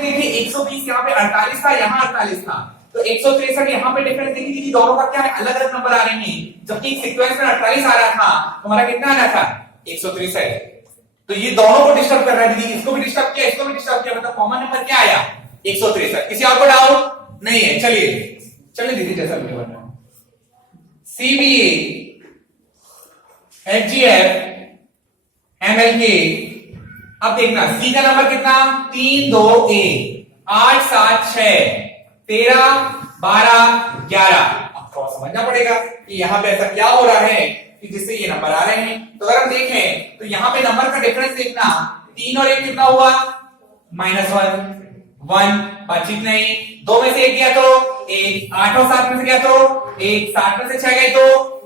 देखिए 120 यहाँ पे 48 था, यहाँ 48 था, तो 163 यहाँ पे डिफरेंस देखिए कि दोनों का क्या है, अलग अलग नंबर आ रहे हैं, जबकि सीक्वेंस में 48 आ रहा था, हमारा कितना आना था 163। तो ये दोनों को डिस्टर्ब कर रहा है दीदी, इसको भी डिस्टर्ब किया, इसको भी डिस्टर्ब किया, मतलब कॉमन नंबर क्या आया 163। किसी और को डाउट नहीं है? चलिए दीदी जैसा मुझे बता CBA HGF MLK। अब देखना सी का नंबर कितना 3 2 1 8 7 6 13 12 11। अब थोड़ा समझना पड़ेगा कि यहाँ पे ऐसा क्या हो रहा है कि जिससे ये नंबर आ रहे हैं। तो अगर हम देखें तो यहाँ पे नंबर का डिफरेंस देखना 3 और 1 कितना हुआ -1 1 बातचीत नहीं, 2 में से 1 गया तो 1, 8 और 7 में से गया तो 1, 7 में से 6 गए तो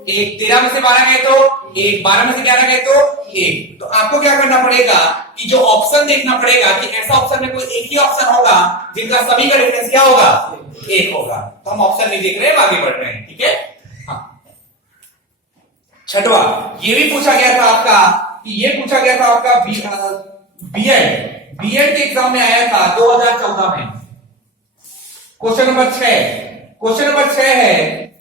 1, 13 में से 12 गए तो 1, 12 में से 11 गए तो 1। तो आपको क्या करना पड़ेगा कि जो ऑप्शन देखना पड़ेगा कि ऐसा ऑप्शन में कोई एक ही ऑप्शन होगा जिनका सभी का डिफरेंस क्या होगा 1 होगा। तो हम ऑप्शन नहीं देख रहे हैं, आगे बढ़ रहे हैं, ठीक है। छठवा ये भी पूछा गया था आपका कि ये पूछा गया था आपका बीएड के एग्जाम में आया था 2014 में। क्वेश्चन नंबर 6 है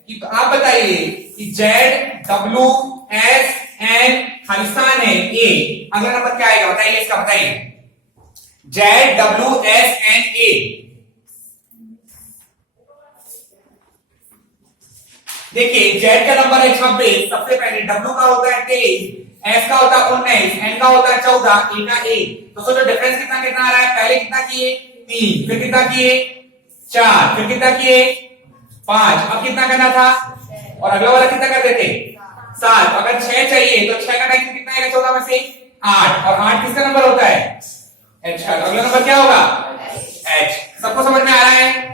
कि तो आप बताइए कि ZWSN खालिस्तान है ए, अगला नंबर क्या आएगा बताइए, इसका बताइए ZWSN ए। देखिए Z का नंबर है 26, सबसे पहले W का होता है 23, S का होता है 19, N का होता है 14, E का 1। तो सोचो डिफरेंस कितना कितना आ रहा है, पहले कितना किए 3, फिर कितना किए 4, फिर कितना किए 5, अब कितना करना था और अगला वाला कितना कर देते 7। अगर 6 चाहिए तो 6 का टाइम कितना आएगा 14 में से 8, और 8 किसका नंबर होता है H का। अगला नंबर क्या होगा H। सबको समझ में आ रहा है?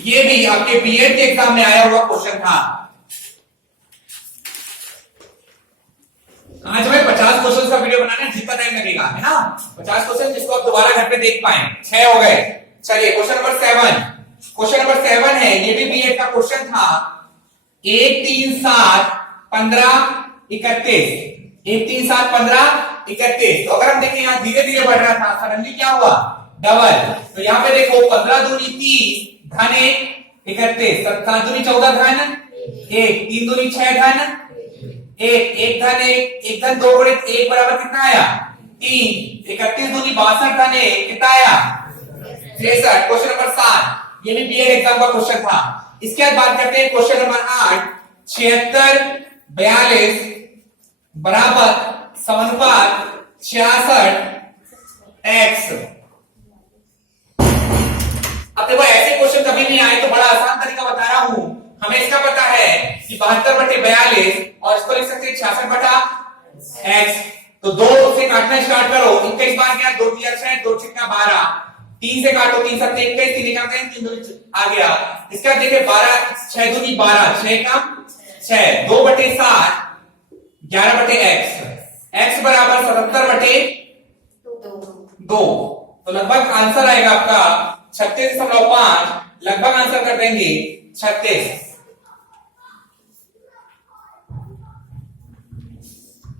ये भी आपके बीएड के एग्जाम में आया हुआ क्वेश्चन था। आज हमें 50 क्वेश्चन का वीडियो बनाना है, जितना टाइम लगेगा है ना 50 क्वेश्चन जिसको आप दोबारा घर पे देख पाए। 6 हो गए। चलिए क्वेश्चन नंबर 7 है, ये भी बीएड का क्वेश्चन था। 1 3 7 15 31, 1 3 7 15 31। तो अगर हम देखें यहाँ धीरे धीरे बढ़ रहा था, सडनली क्या हुआ डबल। तो यहाँ पे देखो 15 दूनी 30 धन 1 31, 7 दूनी 14 धन 1, 3 दूनी 6 धन 1, 1 धन 1 धन 2 गुणित 1 बराबर कितना आया 3, 31 दूनी 62 धन 1 कितना आया 63। क्वेश्चन नंबर 7 ये भी बीएड एग्जाम का क्वेश्चन था। इसके बाद बात करते हैं क्वेश्चन नंबर 8। 76 42 बराबर समानुपात 66 x। अब देखो ऐसे क्वेश्चन कभी नहीं आए तो बड़ा आसान तरीका बता रहा हूं। हमें इसका पता है कि 72/42 और इसको लिख सकते हैं 66/x। तो 2 से काटना स्टार्ट करो। 21 बार क्या 2 3 6 2 6 12, 3 से काटो 3 7 21, 3 निकालते हैं 3 2 आ गया। इसका देखिए 12 6 दूनी 12, 6 का 6, 2/7 11/x, x बराबर 77/2। तो लगभग आंसर आएगा आपका 36.5। लगभग आंसर कर देंगे 36।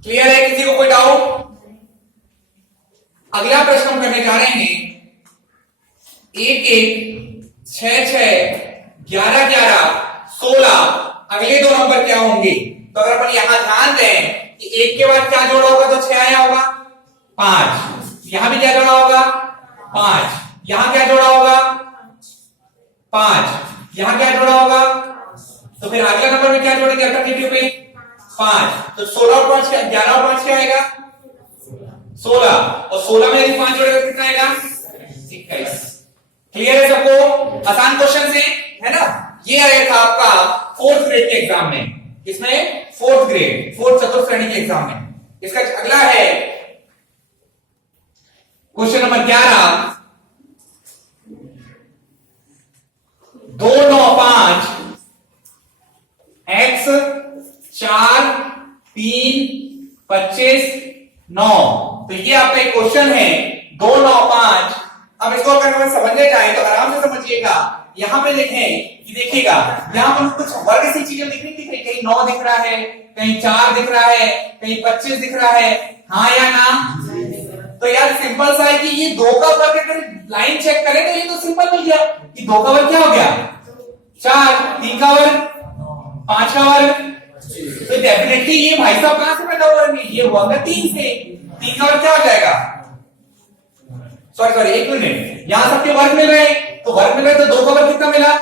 क्लियर है? किसी को कोई डाउट? अगला प्रश्न हम करने जा रहे हैं 1 1 6 6 11 11 16। अगले 2 नंबर क्या होंगे? तो अगर अपन यहां ध्यान दें कि 1 के बाद क्या जोड़ा होगा तो 6 आया होगा 5, यहां भी क्या जोड़ा होगा 5, यहां क्या जोड़ा होगा 5, यहां क्या जोड़ा होगा। तो फिर अगला नंबर में क्या जोड़ेंगे अल्टरनेटिव में 5। तो 16 और 5 क्या 11 और 5 क्या आएगा 16, और 16 में यदि 5 जोड़ेगा कितना आएगा 21। क्लियर है सबको? आसान क्वेश्चन है ना। ये आया था आपका 4th ग्रेड के एग्जाम में। किसमें 4th ग्रेड 4th चतुर्थ श्रेणी के एग्जाम में। इसका अगला है क्वेश्चन नंबर 11। 2 9 5 x 4 3 25 9। तो ये आपका एक क्वेश्चन है 2 9 5। अब इसको अगर हमें समझने जाए तो आराम से समझिएगा। यहां पे देखें कि देखिएगा यहां पर कुछ वर्ग सी चीजें दिख रही है, कहीं 9 दिख रहा है, कहीं 4 दिख रहा है, कहीं 25 दिख रहा है, हाँ या ना। तो यार सिंपल सा है कि ये 2 का वर्ग अगर लाइन चेक करें तो ये तो सिंपल मिल गया कि 2 का वर्ग क्या हो गया 4, 3 का वर्ग 5 का वर्ग, तो डेफिनेटली ये भाई साहब कहां से पैदा हुआ है, ये हुआ होगा 3 से। 3 का वर्ग क्या हो जाएगा, सॉरी 1 मिनट, यहां सबके वर्ग मिल रहे हैं, तो वर्ग मिल रहे तो 2 का वर्ग कितना मिला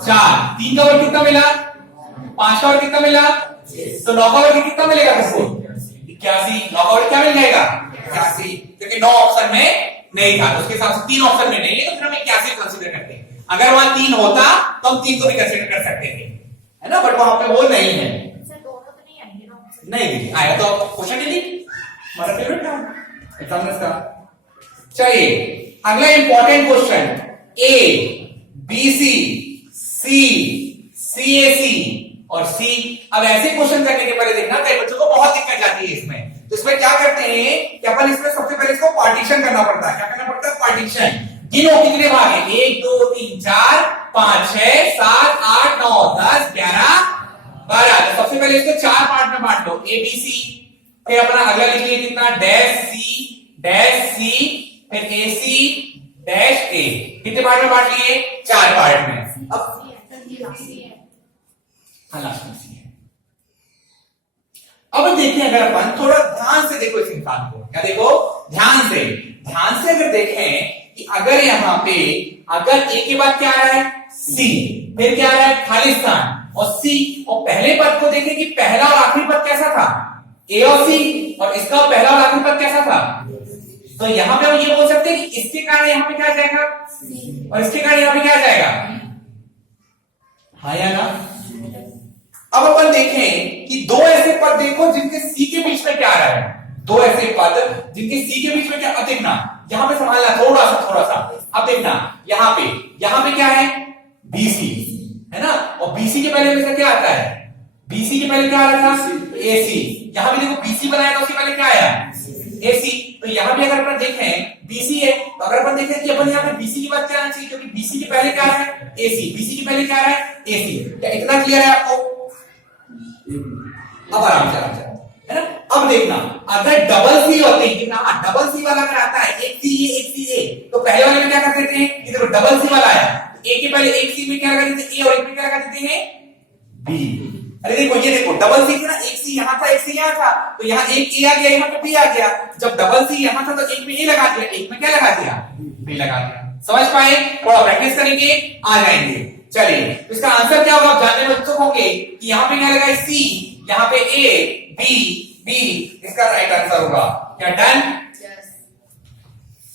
4, 3 का वर्ग कितना मिला 5 का वर्ग कितना मिला, तो 9 का वर्ग कितना मिलेगा किसको 81, 9 का वर्ग क्या मिल जाएगा 81, क्योंकि 9 ऑप्शन में नहीं था, तो उसके हिसाब से 3 ऑप्शन में नहीं है, तो फिर हम 81 कंसीडर करते हैं। अगर वहां 3 होता तो हम 3 को भी कंसीडर कर सकते थे, है ना, बट वहां पे वो नहीं है। नहीं आया तो क्वेश्चन डिलीट, हमारा फेवरेट था एग्जामिनर्स का। चलिए अगला important question, A B C C C A C और सी। अब ऐसे क्वेश्चन करने के पहले देखना कई बच्चों को बहुत दिक्कत जाती है इसमें, तो इसमें क्या करते हैं कि अपन इसमें सबसे पहले इसको पार्टीशन करना पड़ता है। क्या करना पड़ता है, पार्टीशन। गिनो कितने भाग है, 1 2 3 4 5 6 7 8 9 10 11 12। तो सबसे पहले इसको 4 पार्ट में बांट लो, ए बी सी, फिर अपना अगला लिख लिया कितना डैश सी, फिर ए सी डैश ए। कितने पार्ट में बांट लिए, 4 पार्ट में। अब लास्ट में सी है। अब देखते हैं अगर अपन थोड़ा ध्यान से देखो इस इंसान को, क्या देखो ध्यान से अगर देखें कि अगर यहां पे अगर ए के बाद क्या आ रहा है सी, फिर क्या आ रहा है खालिस्तान और सी, और पहले पद को देखें कि पहला और आखिरी पद कैसा था ए और सी, और इसका पहला और आखिरी पद कैसा था, तो यहां पे हम ये बोल सकते हैं कि इसके कारण यहां पे क्या आ जाएगा और इसके कारण यहां पे क्या आ जाएगा, हाँ या ना। अब अपन देखें कि 2 ऐसे पद देखो जिनके सी के बीच में क्या आ रहा है, 2 ऐसे पद जिनके सी के बीच में क्या, अब देखना यहां पे संभालना थोड़ा सा। अब देखना यहां पे क्या है बीसी, है ना, और बीसी के पहले हमेशा क्या आता है, बीसी के पहले क्या आ रहा था एसी। यहां पे देखो बीसी बनाया तो उसके पहले क्या आया एसी, तो यहां पे अगर अपन देखें बीसी है, तो अगर अपन देखें कि अपन यहां पे बीसी की बात क्या आना चाहिए, क्योंकि बीसी के पहले क्या है एसी, बीसी के पहले क्या है एसी। क्या इतना क्लियर है आपको, अब आराम से है ना। अब देखना अगर डबल सी होते हैं, कितना डबल सी वाला अगर आता है एक सी ए, तो पहले वाले में क्या कर देते हैं, कि देखो डबल सी वाला आया, ए के पहले एक सी में क्या लगा देते हैं ए, और एक में क्या लगा देते हैं बी। अरे देखो ये देखो डबल सी थी ना, एक सी यहां था एक सी यहां था, तो यहां एक ए आ गया यहां पे बी आ गया। जब डबल सी यहां था तो एक में ए लगा दिया, एक में क्या लगा दिया बी लगा दिया। समझ पाए, थोड़ा प्रैक्टिस करेंगे आ जाएंगे। चलिए तो इसका आंसर क्या होगा, आप जानने में उत्सुक होंगे कि यहां पे क्या लगा सी, यहां पे ए बी बी, इसका राइट आंसर होगा क्या, डन।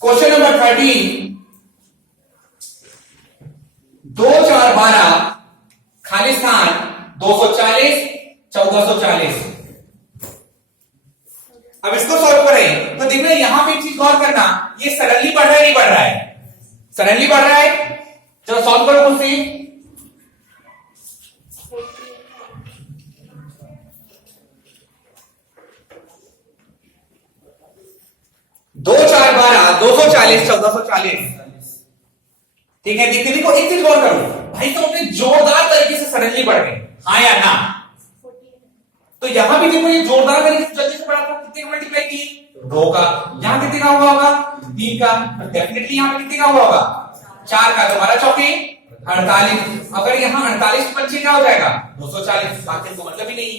Question number 13, 2 4 12 Khalistan 240 1440। अब इसको सॉल्व करें तो देखना यहां पे एक चीज गौर करना, ये सडनली बढ़ रहा है नहीं बढ़ रहा है, सडनली बढ़ रहा है। चलो सॉल्व करो मुझसे। 2 4 12 240 1440, ठीक है। देखते देखो एक चीज गौर करो भाई, तो अपने जोरदार तरीके से सडनली बढ़ गए, हाँ या ना। तो यहां भी देखो ये जोरदार तरीके से जल्दी से बढ़ा था, कितने का मल्टीप्लाई किए 2 का, यहां कितने का हुआ होगा 3 का, तो डेफिनेटली यहां पे कितने का हुआ होगा 4 का, तो 12 चौके 48। अगर यहां 48 पंचे क्या हो जाएगा 240, बाकी तो मतलब ही नहीं।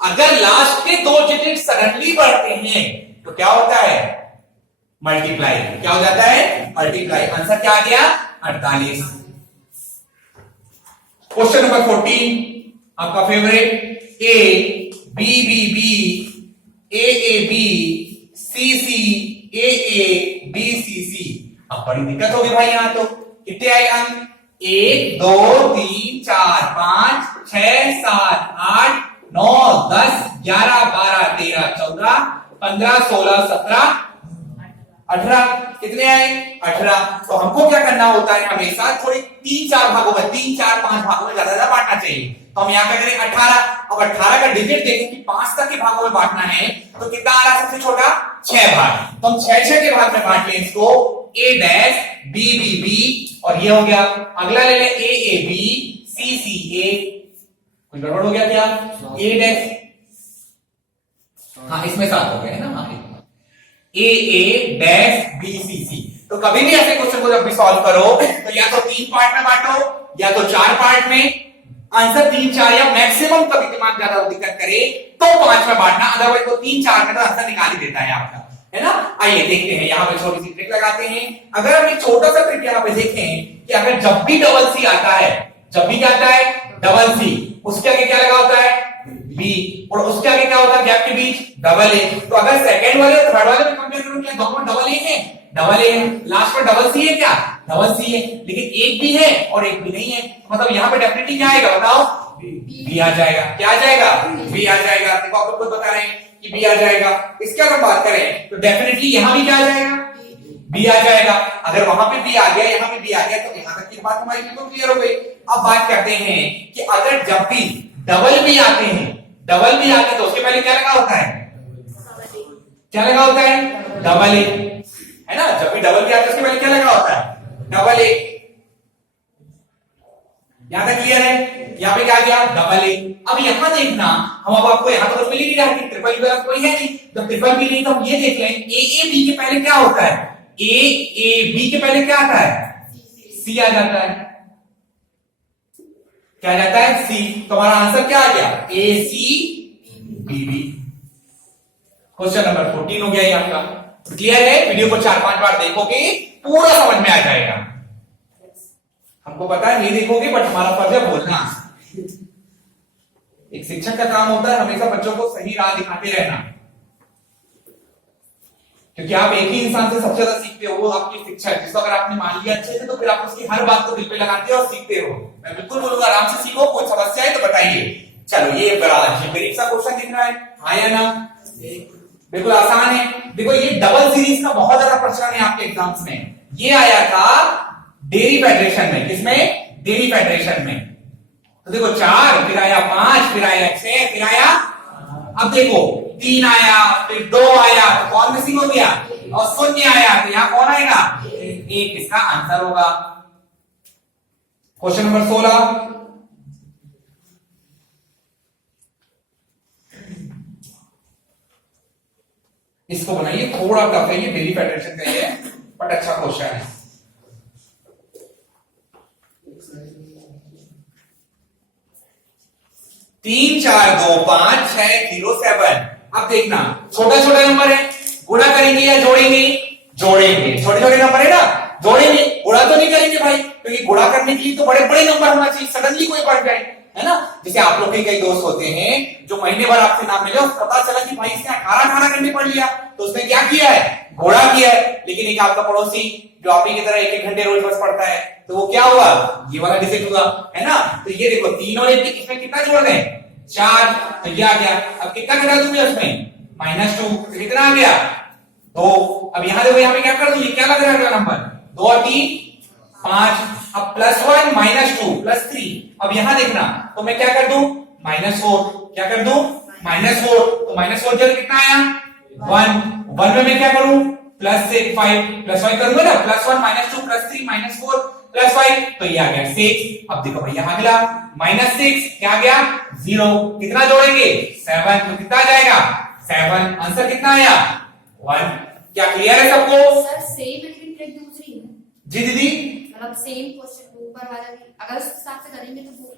अगर लास्ट के 2 डिजिट सडनली बढ़ते हैं तो क्या होता है मल्टीप्लाई, क्या हो जाता है मल्टीप्लाई। आंसर क्या आ गया 48। क्वेश्चन नंबर 14 आपका favourite, A B B B A B C C A B C C. अब बड़ी दिक्कत होगी भाई, यहां तो कितने आए अंक 1 2 3 4 5 6 7 8 9 10 11 12 13 14 15 16 17 18, कितने आए 18। तो हमको क्या करना होता है, हमेशा थोड़ी 3-4 भागों में 3-4 5 भागों में ज्यादा बांटना चाहिए। तो हम यहाँ पे करें 18। अब 18 का डिजिट देखें कि 5 तक के भागों में बांटना है, तो कितना आ रहा सबसे छोटा 6 भाग, तो हम 6 के भाग में बांट लें इसको, ए डैश बी बी बी, और ये हो गया। अगला ले लें ए बी सी सी ए, कुछ गड़बड़ हो गया क्या, ए डैश, हाँ इसमें 7 हो गया है ना, हाँ ए ए डैश बी सी सी। तो कभी भी ऐसे क्वेश्चन को जब भी सॉल्व करो तो या तो 3 पार्ट में बांटो या तो 4 पार्ट में, आंसर 3 4 या मैक्सिमम कभी दिमाग ज्यादा दिक्कत करे तो 5 में बांटना, अदरवाइज तो 3 4 में तो आंसर निकाल ही देता है आपका, है ना। आइए देखते हैं, यहाँ पे छोटी सी ट्रिक लगाते हैं। अगर हम एक छोटा सा ट्रिक यहाँ पे देखें कि अगर जब भी डबल सी आता है, जब भी क्या आता है डबल सी, उसके आगे क्या लगा होता है बी, और उसके आगे क्या होता है गैप के बीच डबल ए। तो अगर सेकंड वाले और थर्ड वाले में कंपेयर करूं, क्या दोनों डबल ए है, डबल ए है, लास्ट में डबल सी है, क्या डबल सी है, लेकिन एक भी है और एक भी नहीं है, मतलब यहाँ पे डेफिनेटली क्या आएगा बताओ, बी आ जाएगा। क्या आ जाएगा, बी आ जाएगा। देखो आप लोग बता रहे हैं कि बी आ जाएगा। इसकी अगर बात करें तो डेफिनेटली यहां भी क्या आ जाएगा, बी आ जाएगा। अगर वहां पे बी आ गया, यहां पे बी आ गया, तो यहां तक की बात हमारी बिल्कुल क्लियर हो गई। अब बात करते हैं कि अगर जब भी डबल भी आते हैं, डबल भी आते हैं तो उसके पहले क्या लगा होता है, क्या लगा होता है डबल ए, है ना। जब भी डबल भी आते हैं उसके पहले क्या लगा होता है डबल ए। यहां तक क्लियर है, यहाँ पे क्या गया डबल ए। अब यहां देखना, हम अब आपको यहां तो मिल ही रहा है कि ट्रिपल ई वाला कोई है नहीं, जब ट्रिपल बी नहीं तो हम ये देख लें ए ए बी के पहले क्या होता है, ए ए बी के पहले क्या आता है सी आ जाता है, क्या आ जाता है सी। तो हमारा आंसर क्या आ गया A C B B. Question number 14 हो गया ये आपका। क्लियर है, वीडियो को 4-5 बार देखोगे पूरा समझ में आ जाएगा। हमको पता है नहीं देखोगे बट हमारा फर्ज है बोलना। एक शिक्षक का काम होता है हमेशा बच्चों को सही राह दिखाते रहना, क्योंकि आप एक ही इंसान से सबसे ज्यादा सीखते हो, वो आपकी शिक्षक, जिसको अगर आपने मान लिया अच्छे से तो फिर आप उसकी हर बात को दिल पे लगाते हो और सीखते हो। मैं बिल्कुल बोलूंगा आराम से सीखो, कोई समस्या है तो बताइए। चलो ये बड़ा जेनेरिक सा क्वेश्चन दिख रहा है, हाँ या ना, बिल्कुल आसान है। देखो ये डबल सीरीज का बहुत ज्यादा प्रश्न है आपके एग्जाम्स में। ये आया था डेयरी फेडरेशन में, किसमें डेयरी फेडरेशन में। तो देखो 4, फिर आया 5, फिर आया 6, फिर आया, अब देखो 3 आया, फिर 2 आया, तो कौन मिसिंग हो गया, और 0 आया, तो यहां कौन आएगा, एक इसका आंसर होगा। क्वेश्चन नंबर 16, इसको बनाइए, थोड़ा टफ है ये, डेयरी फेडरेशन का है बट अच्छा क्वेश्चन है। तीन 4 2 5 6 0 7। अब देखना छोटा छोटा नंबर है, गुणा करेंगे या जोड़ेंगे, जोड़ेंगे। छोटे छोटे नंबर है ना, जोड़ेंगे, गुणा तो नहीं करेंगे भाई, क्योंकि गुणा करने के लिए तो बड़े बड़े नंबर होना चाहिए, सडनली कोई बढ़ जाए, है ना। जैसे आप लोग के कई दोस्त होते हैं जो महीने भर आपसे नाम मिले, पता चला कि भाई इसने 18 घंटे पढ़ लिया, तो उसने क्या किया है, गुणा किया है। लेकिन एक आपका पड़ोसी जो आप ही की तरह 1-1 घंटे रोज बस पढ़ता है, तो वो क्या हुआ, ये वाला डिजिट हुआ, है ना। तो ये देखो 3 और 1 इसमें कितना जोड़ गए 4, तो ये आ गया। अब कितना घटा दूंगा उसमें -2, तो कितना आ गया 2। अब यहां देखो, यहां पे क्या कर दूं, ये क्या लग रहा है नंबर 2 और 3 5। अब +1 -2 +3। अब यहां देखना, तो मैं क्या कर दूं -4, क्या कर दूं -4, तो -4 जब कितना आया 1 में मैं क्या करूं +5 करूंगा ना, +1 -2 +3 -4 +5, तो ये आ गया 6। अब देखो भैया अगला -6 क्या आ गया 0, कितना जोड़ेंगे 7, तो कितना आ जाएगा 7। आंसर कितना आया 1। क्या क्लियर है सबको, सर सेम लेकिन ट्रिक दूसरी है जी दीदी, मतलब सेम क्वेश्चन ऊपर वाला भी अगर उस हिसाब से करेंगे तो वो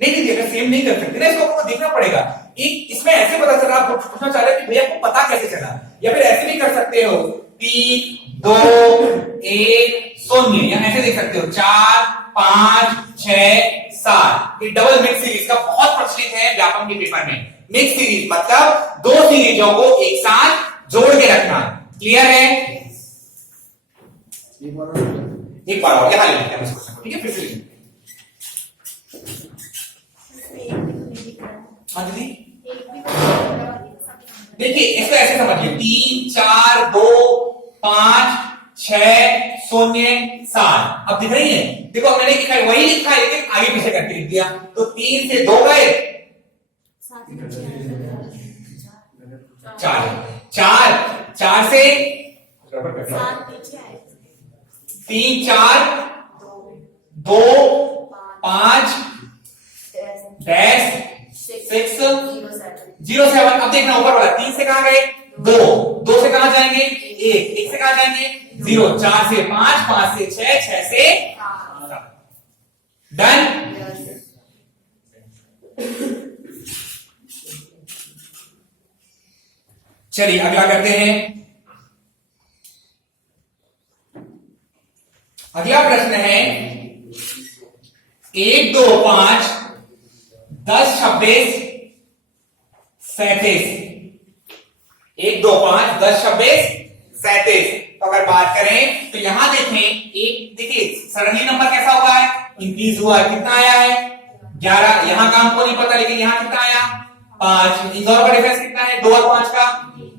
नहीं दीदी, अगर सेम नहीं कर सकते ना, इसको आपको देखना पड़ेगा। एक इसमें ऐसे पता चला, आपको पूछना चाह रहे हैं कि भैया आपको पता कैसे चला, या फिर ऐसे भी कर सकते हो 3 2 1 0, या ऐसे देख सकते हो 4 5 6 7। ये डबल मिक्स सीरीज का बहुत प्रचलित है व्यापम के पेपर में। मिक्स सीरीज मतलब 2 सीरीजों को एक साथ जोड़ के रखना। क्लियर है, एक बार और यहां ले लेते हैं इस क्वेश्चन को, ठीक है, फिर से लिखिए। हाँ दीदी, देखिए इसको ऐसे समझिए 3 4 2 5 6 0 7। अब दिख रही है, देखो मैंने लिखा है वही लिखा है लेकिन आगे पीछे करके लिख दिया, तो 3 से 2 गए 4 4 से 3 4 2 5 6 0 7। अब देखना ऊपर वाला 3 से कहां गए 2, 2 से कहां जाएंगे 1, 1 से कहां जाएंगे 0, 4 से 5, 5 से 6, 6 से 7। डन। चलिए अगला करते हैं। अगला प्रश्न है 1, 2, 5, 10, 26, 37। 1, 2, 5, 10, 26, 37। तो अगर बात करें तो यहां देखें, एक देखिए सरणी नंबर कैसा हुआ है, इंक्रीज हुआ है। कितना आया है 11। यहां का हमको नहीं पता, लेकिन यहां कितना आया 5। इन दोनों का डिफरेंस कितना है 2 और 5 का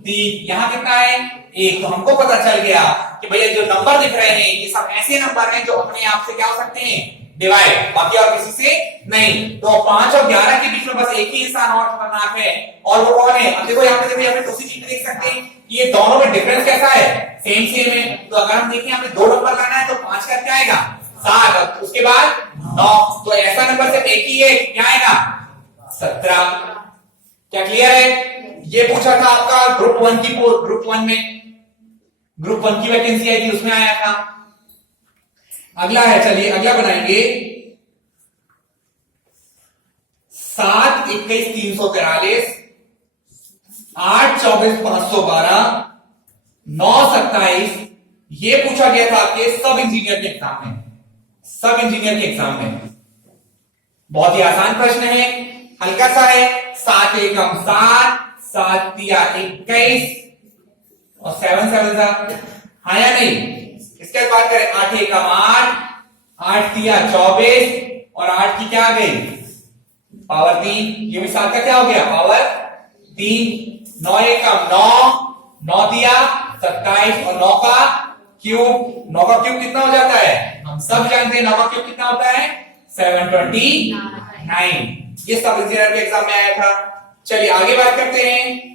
3। यहां कितना है 1। तो हमको पता चल गया कि भैया जो नंबर दिख रहे हैं ये सब ऐसे नंबर हैं जो अपने आप से क्या हो सकते हैं डिवाइड, बाकी और किसी से नहीं। तो 5 और 11 के बीच में बस एक ही इंसान और खतरनाक है, और वो कौन है। अब देखो यहाँ पे देखो, यहाँ पे दूसरी चीज देख सकते हैं कि ये दोनों में डिफरेंस कैसा है, सेम सेम है। तो अगर हम देखें हमें 2 नंबर लाना है तो 5 का क्या आएगा 7, उसके बाद 9। तो ऐसा नंबर सिर्फ एक ही है, क्या आएगा 17। क्या क्लियर है। ये पूछा था आपका ग्रुप 1 की, ग्रुप 1 में ग्रुप 1 की वैकेंसी आई थी, उसमें आया था। अगला है, चलिए अगला बनाएंगे 7, 21, 343, 8, 24, 512, 9, 27। ये पूछा गया था आपके सब इंजीनियर के एग्जाम में, सब इंजीनियर के एग्जाम में। बहुत ही आसान प्रश्न है, हल्का सा है। 7 एकम 7, 7 तिया 21 और 7 7 सा, हाँ या नहीं। इसके बाद बात करें 8 एकम 8, 8 तिया 24 और 8 की क्या आ गई पावर 3। ये भी 7 का क्या हो गया पावर 3। 9 एकम 9, 9 तिया 27 और 9 का क्यूब। 9 का क्यूब कितना हो जाता है, हम सब जानते हैं 9 का क्यूब कितना होता है 729। ये सब इंजीनियर के एग्जाम में आया था। चलिए आगे बात करते हैं।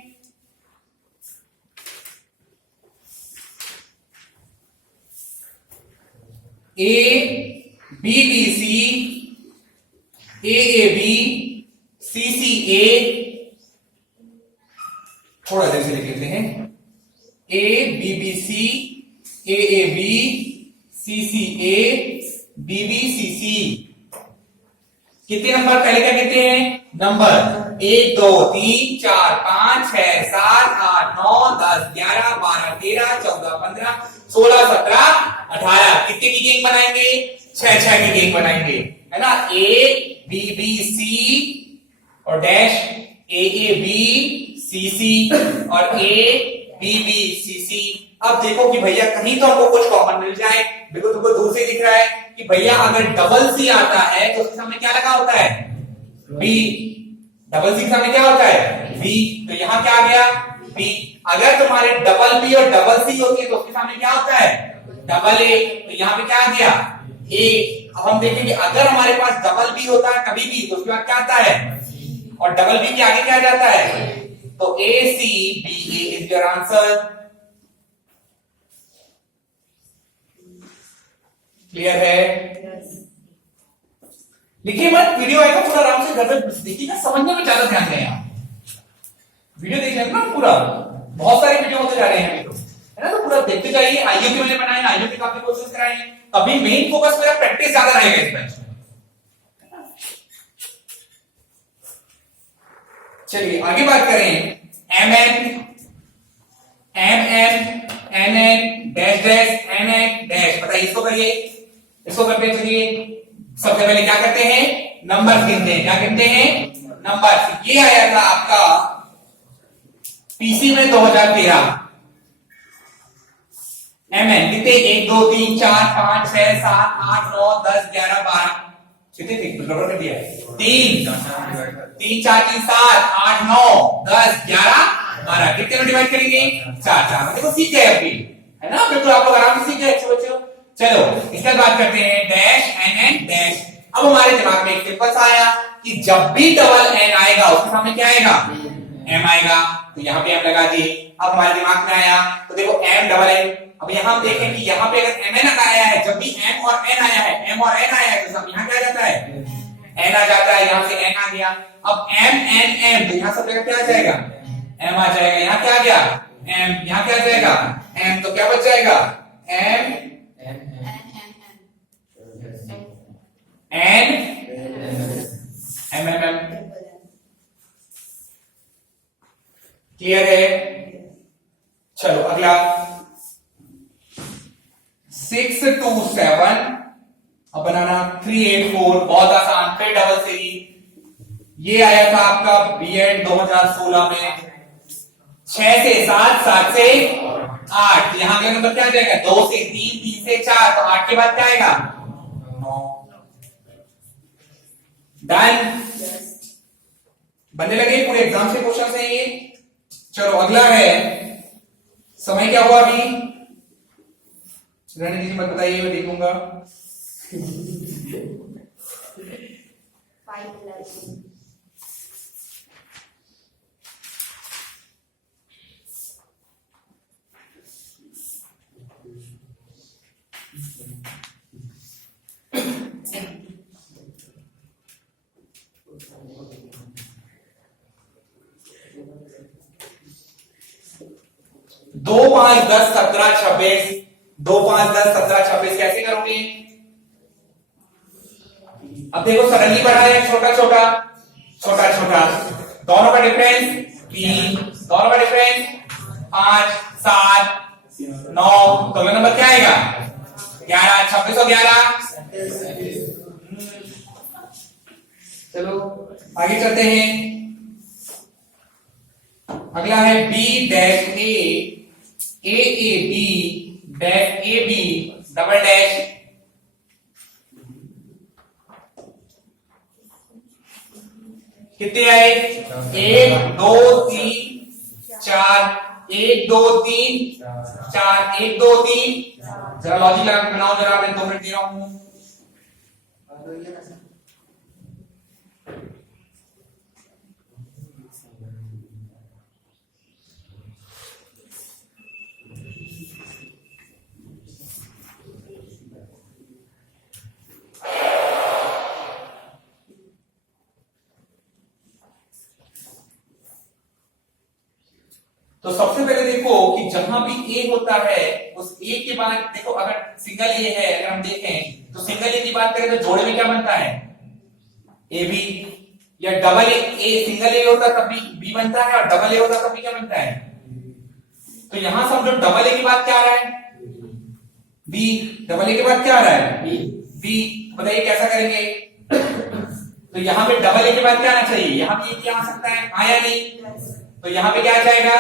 A B B C, A B, C C A, थोड़ा देर से लिख लेते हैं। A B B C, A B, C C A, B B C C. कितने नंबर पहले क्या कहते हैं नंबर 1, 2, 3, 4, 5, 6, 7, 8, 9, 10, 11, 12, 13, 14, 15, 16, 17, 18। कितने की गैंग बनाएंगे 6 की गैंग बनाएंगे, है ना। ए बी बी सी और डैश, ए बी सी सी और ए बी बी सी सी। अब देखो कि भैया कहीं तो हमको कुछ कॉमन मिल जाए। देखो तुमको दूर से दिख रहा है कि भैया अगर डबल सी आता है तो उसके सामने क्या लगा होता है बी। डबल सी के सामने क्या होता है बी, तो यहां क्या आ गया बी। अगर तुम्हारे डबल बी और डबल सी होती है तो उसके सामने क्या होता है डबल ए, तो यहां पे क्या आ गया ए। अब हम देखेंगे अगर हमारे पास डबल बी होता है कभी भी तो उसके बाद क्या आता है, और डबल बी के आगे क्या जाता है, तो A C B A is your answer. Clear है। लिखिए मत, वीडियो आएगा पूरा आराम से घर में देखिएगा, समझने में ज्यादा ध्यान दें आप। वीडियो देख लेना पूरा, बहुत सारे वीडियो होते जा रहे हैं अभी तो, है ना। तो पूरा देखते जाइए। आईओ के मैंने बनाए, आईओ के काफी कोशिश कराए हैं। अभी मेन फोकस मेरा प्रैक्टिस ज्यादा रहेगा इस बैच में। चलिए आगे बात करें। M N N N dash dash N N dash, बताइए इसको करिए, इसको करते चलिए। सबसे पहले क्या करते हैं नंबर गिनते हैं। क्या गिनते हैं नंबर। ये आया था आपका पीसी में 2013। एम एन कितने 1, 2, 3, 4, 5, 6, 7, 8, 9, 10, 11, 12 कितने थे गड़बड़ कर दिया 3, 4, 3, 7, 8, 9, 10, 11, 12। कितने में डिवाइड करेंगे 4। देखो सीख गए अभी, है ना। बिल्कुल आप लोग आराम से सीख गए अच्छे बच्चों। चलो इसके बाद बात करते हैं डैश एन एन डैश। अब हमारे दिमाग में एक सिंपल सा आया कि जब भी डबल एन आएगा उसके सामने क्या आएगा एम आएगा, तो यहाँ पे एम लगा दिए। अब हमारे दिमाग में आया तो देखो एम डबल एन। अब यहाँ हम देखें कि यहाँ पे अगर एम एन आया है, जब भी एम और एन आया है, एम और एन आया है तो सब यहाँ क्या जाता है एन आ जाता है। यहाँ से एन आ गया। अब एम एन एम, तो यहाँ सब जगह क्या आ जाएगा एम आ जाएगा। यहाँ क्या आ गया एम, यहाँ क्या आ जाएगा एम, तो क्या बच जाएगा M N N M M M. Clear है? चलो अगला 6 2 7 अब बनाना 3 8 4, बहुत आसान, फिर डबल सीरीज। ये आया था आपका बीएड 2016 में। 6 से 7, 7 से 8, यहां का नंबर क्या आ जाएगा 2 से 3, 3 से 4, तो 8 के बाद क्या आएगा 9। डन, बनने लगे पूरे एग्जाम से क्वेश्चन है ये। चलो अगला है, समय क्या हुआ अभी, रहने दीजिए मत बताइए, मैं देखूंगा। 5:11 2 5 10 17 26, 2 5 10 17 26 कैसे करोगे? अब देखो सडनली बढ़ा है, छोटा छोटा छोटा छोटा, दोनों का डिफरेंस 3, दोनों का डिफरेंस 5 7 9, तो अगला नंबर क्या आएगा 11, 26 और 11। चलो आगे चलते हैं। अगला है B dash A B dash A B double dash. कितने आए 1 2 3 4, 1 2 3 4, 1 2 3। जरा लॉजिक लगा बनाओ जरा, मैं 2 मिनट दे रहा हूं। तो सबसे पहले देखो कि जहां भी ए होता है उस ए के बाद देखो, अगर सिंगल ए है, अगर हम देखें तो सिंगल ए की बात करें तो जोड़े में क्या बनता है ए बी, या डबल ए सिंगल ए होता तब भी बी बनता है, और डबल ए होता तब भी क्या बनता है। तो यहां समझो डबल ए के बाद क्या आ रहा है बी, डबल ए के बाद क्या आ रहा है बी। बताइए कैसा करेंगे? तो यहाँ पे डबल ए के बाद क्या आना चाहिए, यहाँ भी क्या आ सकता है, हाँ या नहीं? तो यहाँ पे क्या आ जाएगा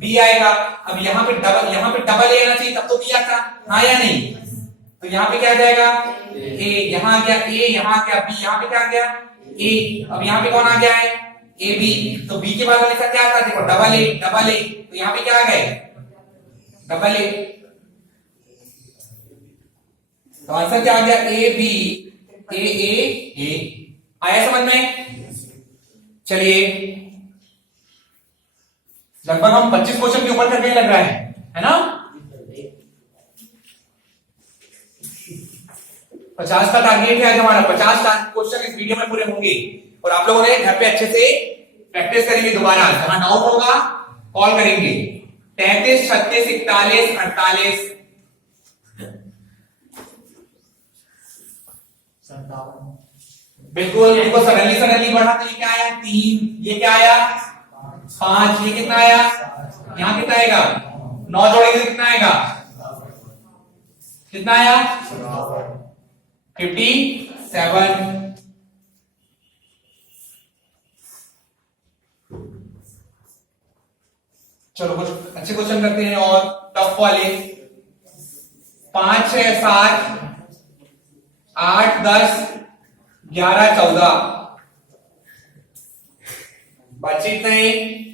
बी आएगा। अब यहाँ पे डबल ए आना चाहिए, तब तो बी आता, हाँ या नहीं? तो यहाँ पे क्या आ जाएगा ए, यहाँ आ गया ए, यहाँ आ गया बी, यहाँ पे क्या आ गया ए। अब यहाँ पे कौन आ गया है ए बी, तो बी के बाद हमेशा क्या आता है देखो डबल ए, तो यहाँ पे क्या आ गए डबल ए। तो आंसर क्या आ गया ए बी ए। आया समझ में? चलिए लगभग हम 25 क्वेश्चन के ऊपर करने लग रहा है ना? 50 का टारगेट है आज हमारा, 50 क्वेश्चन इस वीडियो में पूरे होंगे, और आप लोगों ने घर पे अच्छे से प्रैक्टिस करेंगे। दोबारा जहां डाउट होगा कॉल करेंगे 33 36 41 48 बिल्कुल। इनको सडनली बढ़ा तो ये क्या आया 3, ये क्या आया 5, ये कितना आया, यहाँ कितना आएगा 9 जोड़ेंगे कितना आएगा, कितना आया 57। चलो कुछ अच्छे क्वेश्चन करते हैं और टफ वाले। 5 6 7 8 10 11 14, बातचीत नहीं।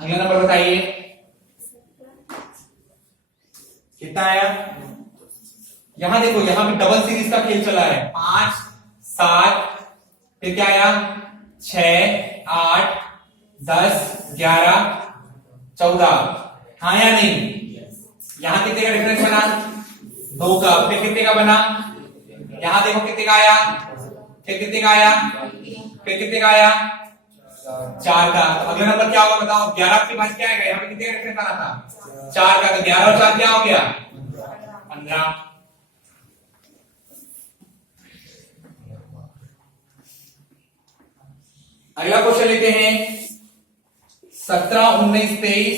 अगला नंबर बताइए कितना आया। यहां देखो, यहां भी डबल सीरीज का खेल चला है। 5 7 फिर क्या आया 6 8 10 11 14, हाँ या नहीं? यहां कितने का डिफरेंस बना? 2 का। फिर कितने का बना? यहां देखो कितने का आया, फिर कितने का आया, फिर कितने का आया? 4 का। तो अगला नंबर क्या होगा बताओ? 11 के बाद क्या आएगा? यहाँ पे कितने का डिफरेंस आना था? 4 का। तो 11 और 4 क्या हो गया? 15। अगला क्वेश्चन लेते हैं। 17 19 23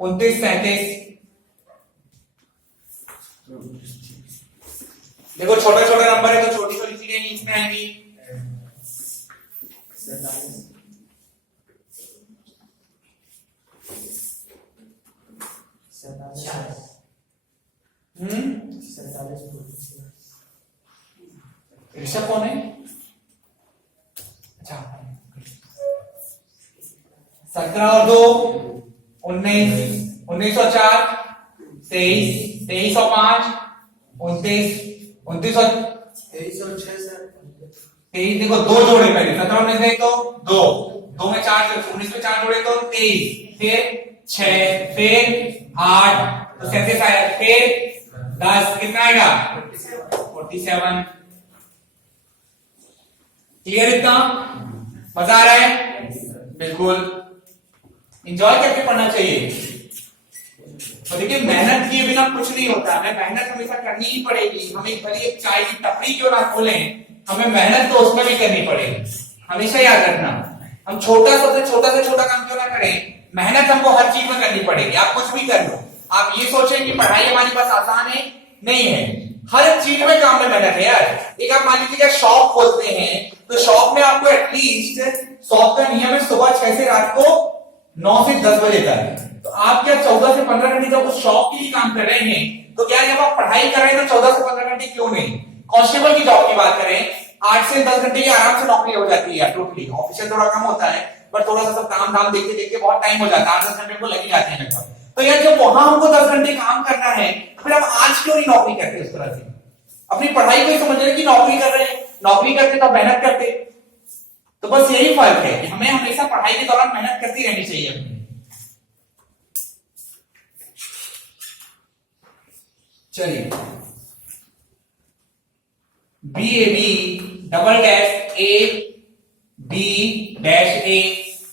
29 37। देखो छोटा छोटा नंबर है तो छोटी छोटी चीजें ही इसमें आएंगी। 47 ऋषभ कौन है? अच्छा 17 और 2 19, 19 और 4 23, 23 और 5 29, 29 और 23। देखो 2 जोड़े पहले 17 19 में तो 2 2 में 4 19 में 4 जोड़े तो 23, फिर 6, फिर 8 तो 37 आया, फिर 10 कितना आएगा? 47। क्लियर? इतना मजा आ रहा है? बिल्कुल एंजॉय करके पढ़ना चाहिए। तो देखिए मेहनत किए बिना कुछ नहीं होता, हमें मेहनत हमेशा करनी ही पड़ेगी। हमें भले एक चाय की टपरी क्यों ना खोलें, हमें मेहनत तो उसमें भी करनी पड़ेगी। हमेशा याद रखना, हम छोटा से छोटा काम क्यों ना करें, मेहनत हमको हर चीज में करनी पड़ेगी। आप कुछ भी कर लो, आप ये सोचें कि पढ़ाई हमारे पास आसान है, नहीं है। हर चीज में काम में मेहनत है यार। एक आप मान लीजिए शॉप खोलते हैं तो शॉप में आपको एटलीस्ट शॉप का नियम है सुबह 6 से रात को 9 से 10 बजे तक। तो आप क्या 14 से 15 घंटे जब उस शॉप के लिए काम कर रहे हैं, तो क्या जब आप पढ़ाई कर रहे हैं तो 14 से 15 घंटे क्यों नहीं? कांस्टेबल की जॉब की बात करें, 8 से 10 घंटे की आराम से नौकरी हो जाती है टोटली। ऑफिशियल थोड़ा कम होता है पर थोड़ा सा सब काम धाम देखते देखते बहुत टाइम हो जाता है, 8-10 घंटे को लग ही जाते हैं लगभग। तो यार जब वहां हमको 10 घंटे काम करना है, फिर हम आज क्यों नहीं नौकरी करते उस तरह से? अपनी पढ़ाई को समझ रहे कि नौकरी कर रहे हैं, नौकरी करते तो मेहनत करते। तो बस यही फर्क है कि हमें हमेशा पढ़ाई के दौरान मेहनत करती रहनी चाहिए अपनी। चलिए B A B double dash A B dash A,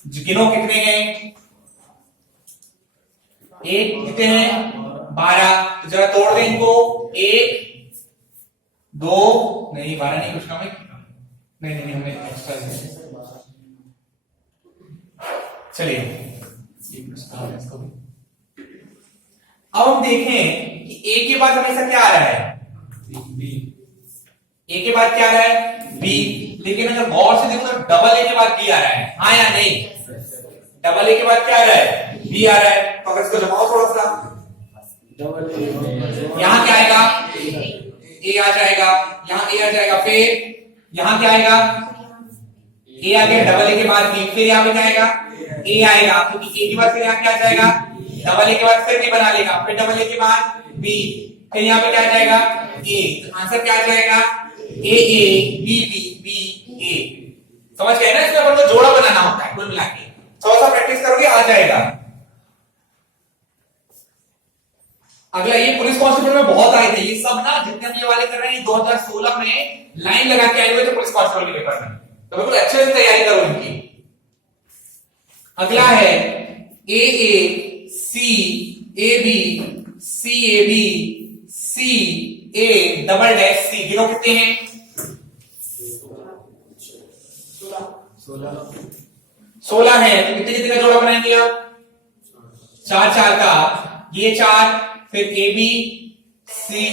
गिनो कितने हैं? एक कितने हैं? 12। तो जरा तोड़ दें इनको। 1 2 नहीं 12 नहीं, कुछ कम है। नहीं नहीं हमें एक्स्ट्रा। चलिए अब हम देखें कि ए के बाद हमेशा क्या आ रहा है? ए के बाद क्या आ रहा है? बी। लेकिन अगर गौर से देखो तो डबल ए के बाद बी आ रहा है, हाँ या नहीं? डबल ए के बाद क्या आ रहा है? बी आ रहा है। तो अगर इसको जमाओ थोड़ा सा, यहां क्या आएगा? ए आ जाएगा, यहां ए आ जाएगा, फिर यहां क्या आएगा? ए आ गया, डबल ए के बाद बी, फिर यहां पे क्या आएगा? ए आएगा, क्योंकि ए के बाद फिर यहां क्या आ जाएगा? डबल ए के बाद फिर बी बना लेगा, फिर डबल ए के बाद बी, फिर यहां पे क्या आ जाएगा? ए। आंसर क्या आ जाएगा? ए ए बी बी बी ए। समझ गए ना? इसमें अपन को जोड़ा बनाना होता है कुल मिला के। थोड़ा सा प्रैक्टिस करोगे आ जाएगा। अगला ये पुलिस कांस्टेबल में बहुत आए थे ये सब ना, जितने हम ये वाले कर रहे हैं 2016 में लाइन लगा के आए हुए थे पुलिस कांस्टेबल के पेपर में। तो बिल्कुल अच्छे से तैयारी करो इनकी। अगला है A A C A B C A B C A double dash C. गिनो कितने हैं? 16 है। तो कितने कितने का जोड़ा बनाएंगे आप? 4 4 का, ये 4, फिर A B C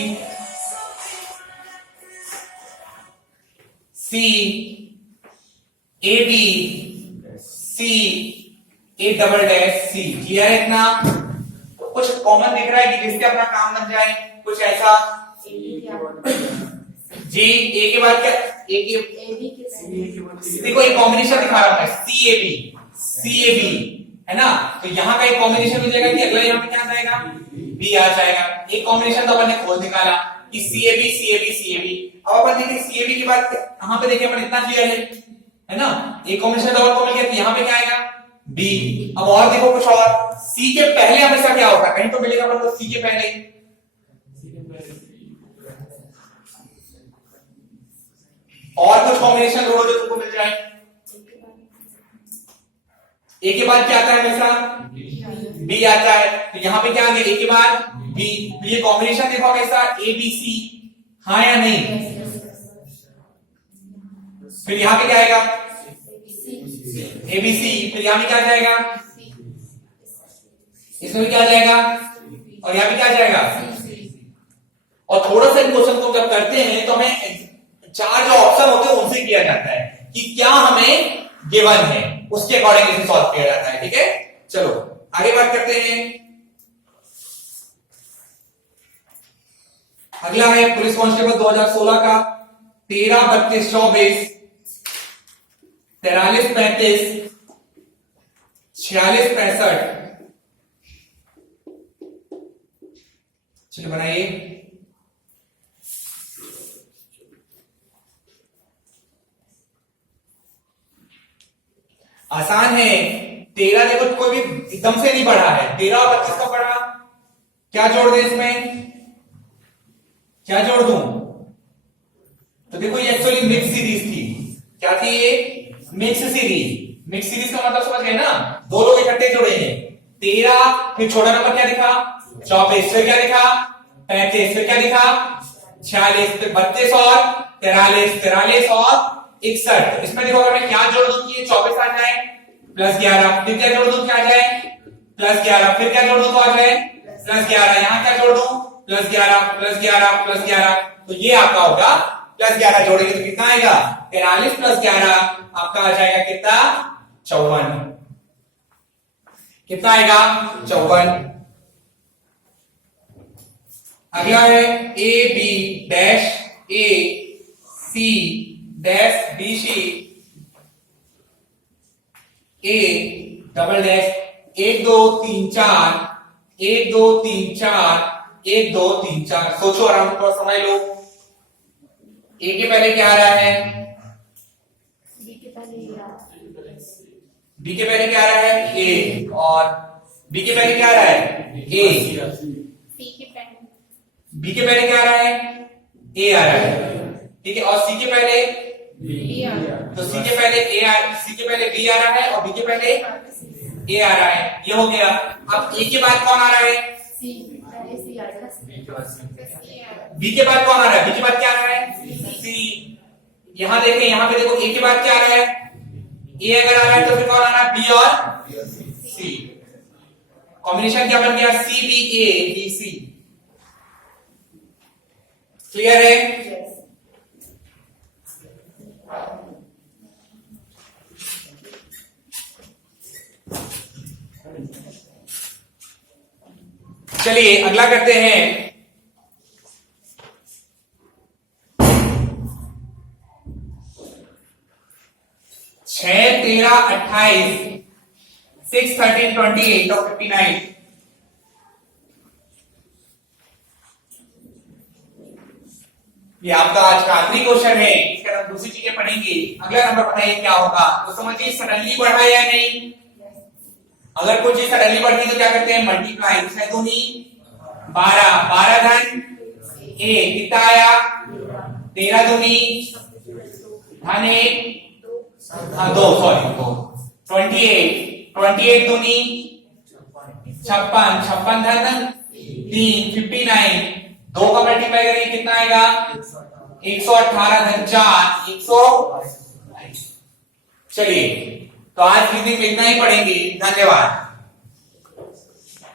C A B C A double dash C. Clear है इतना? कुछ कॉमन दिख रहा है कि जिससे अपना काम बन जाए? कुछ ऐसा जी। ए के बाद क्या? ए के देखो एक कॉम्बिनेशन दिखा रहा हूं मैं, सी ए बी है ना। तो यहां का एक कॉम्बिनेशन मिल जाएगा कि अगला यहां पे क्या आ जाएगा? बी आ जाएगा। एक कॉम्बिनेशन तो अपन ने खोज निकाला कि C A B C A B C A B. अब अपन देखिए सी ए बी के बाद यहां पे देखिए अपन इतना क्लियर है ना। एक कॉम्बिनेशन तो अपन को मिल गया कि यहां पे क्या आएगा? बी। अब और देखो कुछ और, सी के पहले हमेशा क्या होगा, कहीं तो मिलेगा मतलब सी के पहले, और कुछ कॉम्बिनेशन ढूंढो जो तुमको मिल जाए। ए के बाद क्या आता है हमेशा, बी आता है, तो यहां पे क्या आ गया, ए के बाद बी। तो ये कॉम्बिनेशन देखो हमेशा ए बी सी, हाँ या नहीं। फिर यहां पे क्या आएगा, ए बी सी, फिर यहां पे क्या आ जाएगा, इसमें भी क्या आ जाएगा, और यहां पे क्या आ जाएगा। और थोड़ा सा क्वेश्चन को जब करते हैं तो हमें चार जो ऑप्शन होते हैं उनसे किया जाता है कि क्या हमें गिवन है, उसके अकॉर्डिंग इसे सॉल्व किया जाता है। ठीक है, चलो आगे बात करते हैं। अगला है पुलिस कांस्टेबल 2016 का 13 32 24 43 35 46 65। चलिए बनाइए। आसान है, 13 देखो कोई भी एकदम से नहीं पढ़ा है, 13 और 25 का पढ़ा, क्या जोड़ दें इसमें, क्या जोड़ दूं। तो देखो ये एक्चुअली मिक्स सीरीज थी, क्या थी ये, मिक्स सीरीज। मिक्स सीरीज का मतलब समझ गए ना, दो लोग इकट्ठे जुड़े हैं। 13 फिर छोटा नंबर क्या दिखा 24, फिर क्या दिखा 35, फिर क्या दिखा 46, फिर 32 और 43, 43 और 61। इसमें देखो अगर मैं क्या जोड़ दूं कि ये 24 आ जाए +11, फिर क्या जोड़ दूं क्या आ जाए +11, फिर क्या जोड़ दूं तो आ जाए +11, यहां क्या जोड़ दूं +11 +11 +11, तो ये आपका होगा +11 जोड़ेंगे तो कितना आएगा 43 + 11 आपका आ जाएगा कितना 54। कितना आएगा 54। अगला है A B dash A C dash B C A double dash 1 2 3 4 1 2 3 4 1 2 3 4। सोचो आराम से समझ लो। ए के पहले क्या आ रहा है, बी के पहले बी के पहले क्या आ रहा है ए, और बी के पहले क्या आ रहा है ए, सी के पहले बी के पहले क्या आ रहा है ए आ रहा है। ठीक है, और सी के पहले बी आ रहा है, तो सी के पहले सी के पहले बी आ रहा है और बी के पहले ए आ रहा है, ये हो गया। अब ए के बाद कौन आ रहा है, सी पहले सी आ जाएगा, बी के बाद कौन आ रहा है, बी के बाद क्या आ रहा है सी। यहां देखें, यहां पे देखो ए के बाद क्या आ रहा है ए, अगर आ रहा है तो फिर कौन आ रहा है बी और सी। कॉम्बिनेशन क्या बन गया C B A B C. Clear है। चलिए अगला करते हैं। 6 13 28 6 13 28 और 59। ये आपका आज का आखिरी क्वेश्चन है, इसके बाद दूसरी चीजें पढ़ेंगे। अगला नंबर बताइए क्या होगा, तो समझिए सडनली बढ़ा या नहीं। अगर कोई चीज सडनली बढ़ती है तो क्या करते हैं मल्टीप्लाई, 6 दूनी 12, 12 धन ए कितना आया 13 दूनी धन ए, हाँ 2 सॉरी 2, 28, 28 दूनी 56, 56 धन 3 59, 2 का मल्टीप्लाई करेंगे कितना आएगा 118 धन 4 100। चलिए तो आज की दिन में इतना ही पढ़ेंगे, धन्यवाद।